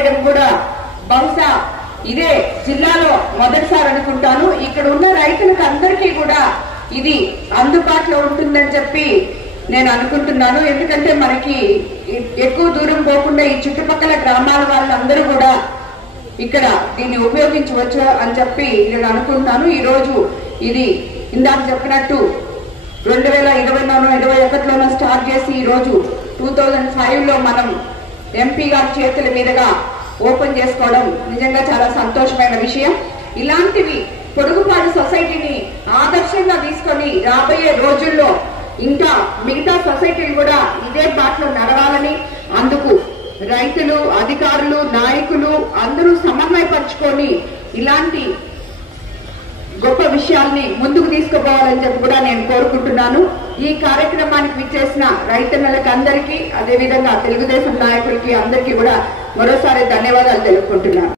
చేయడం కూడా బహుశా ఇదే జిల్లాలో మొదటిసారి అనుకుంటాను. ఇక్కడ ఉన్న రైతులకు అందరికీ కూడా ఇది అందుబాటులో ఉంటుందని చెప్పి నేను అనుకుంటున్నాను. ఎందుకంటే మనకి ఎక్కువ దూరం పోకుండా ఈ చుట్టుపక్కల గ్రామాల వాళ్ళందరూ కూడా ఇక్కడ దీన్ని ఉపయోగించవచ్చు అని చెప్పి నేను అనుకుంటున్నాను. ఈ రోజు ఇది ఇందాక చెప్పినట్టు 2020లోనో 2021లోనో స్టార్ట్ చేసి ఈ రోజు 2005లో మనం ఎంపీ గారి చేతుల మీదుగా ఓపెన్ చేసుకోవడం నిజంగా చాలా సంతోషమైన విషయం. ఇలాంటివి పొడుగుపాడు సొసైటీని ఆదర్శంగా తీసుకొని రాబోయే రోజుల్లో ఇంకా మిగతా సొసైటీలు కూడా ఇదే బాటలో నడవాలని, అందుకు రైతులు, అధికారులు, నాయకులు అందరూ సమన్వయపరుచుకొని ఇలాంటి గొప్ప విషయాల్ని ముందుకు తీసుకుపోవాలని చెప్పి కూడా నేను కోరుకుంటున్నాను. ఈ కార్యక్రమానికి విచ్చేసిన రైతన్నలకు అందరికీ, అదేవిధంగా తెలుగుదేశం నాయకులకి అందరికీ కూడా మరోసారి ధన్యవాదాలు తెలుపుకుంటున్నాను.